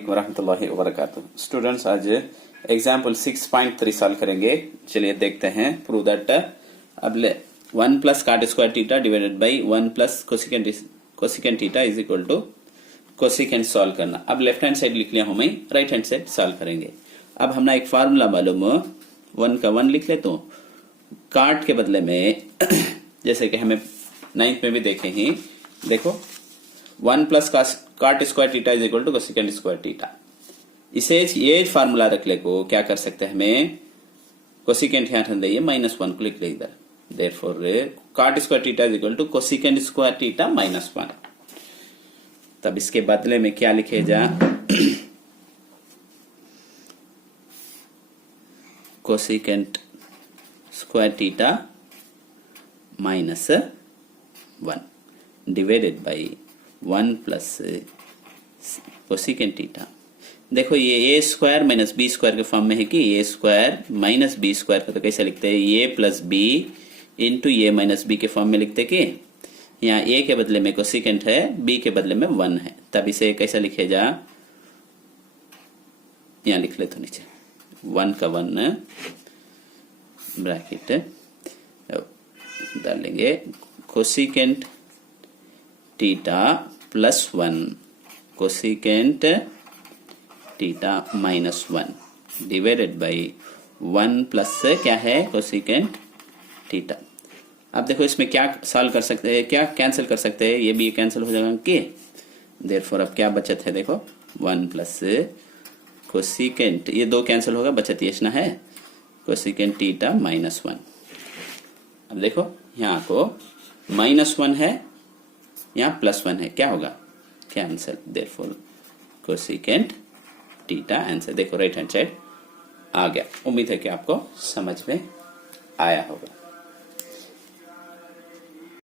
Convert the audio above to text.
वरहमतुल्लाहि वबरकातुहू। स्टूडेंट्स, आज एग्जाम्पल 6.3 सॉल्व करेंगे। चलिए देखते हैं। प्रूव दैट अब 1 plus cot square theta divided by 1 plus cosecant theta is equal to cosecant solve करना। अब लेफ्ट हैंड साइड लिख लिया हूं मैं, राइट हैंड साइड सॉल्व करेंगे। अब हमने एक फार्मूला मालूम, 1 का 1 लिख ले तो काट के बदले में जैसे कि हमें 9th में भी देखे ही, देखो 1 plus cot square theta is equal to cosecant square theta. इसे ये फार्मूला रख ले को क्या कर सकते हैं, हमें कोसिकेंट यहां रख दिए -1 को लिख ले इधर। Therefore cot square theta is equal to cosecant square theta -1। तब इसके बदले में क्या लिखे जा, cosecant square theta -1 divided by 1 plus cosecant theta. देखो ये A square minus B square के फॉर्म में है कि A square minus B square को तो कैसे लिखते हैं, A plus B into A minus B के फॉर्म में लिखते कि यहाँ ए के बदले में कोसिकेंट है, बी के बदले में 1 है। तब इसे कैसे लिखे जा, यहाँ लिख ले तो नीचे 1 का 1 ब्रैकेट डाल लेंगे, cosecant theta plus 1 cosecant theta -1 divided by 1 plus क्या है कोसिकेंट थीटा। अब देखो इसमें क्या सॉल्व कर सकते हैं, क्या कैंसिल कर सकते हैं, ये भी कैंसिल हो जाएगा कि देयरफॉर अब क्या बचत है, देखो 1 प्लस कोसिकेंट, ये 2 कैंसिल होगा, बचत ये है कोसिकेंट थीटा -1। अब देखो यहाँ को -1 है, यहाँ +1 है, क्या होगा cancel, therefore cosecant theta answer. देखो राइट हैंड साइड आ गया। उम्मीद है कि आपको समझ में आया होगा।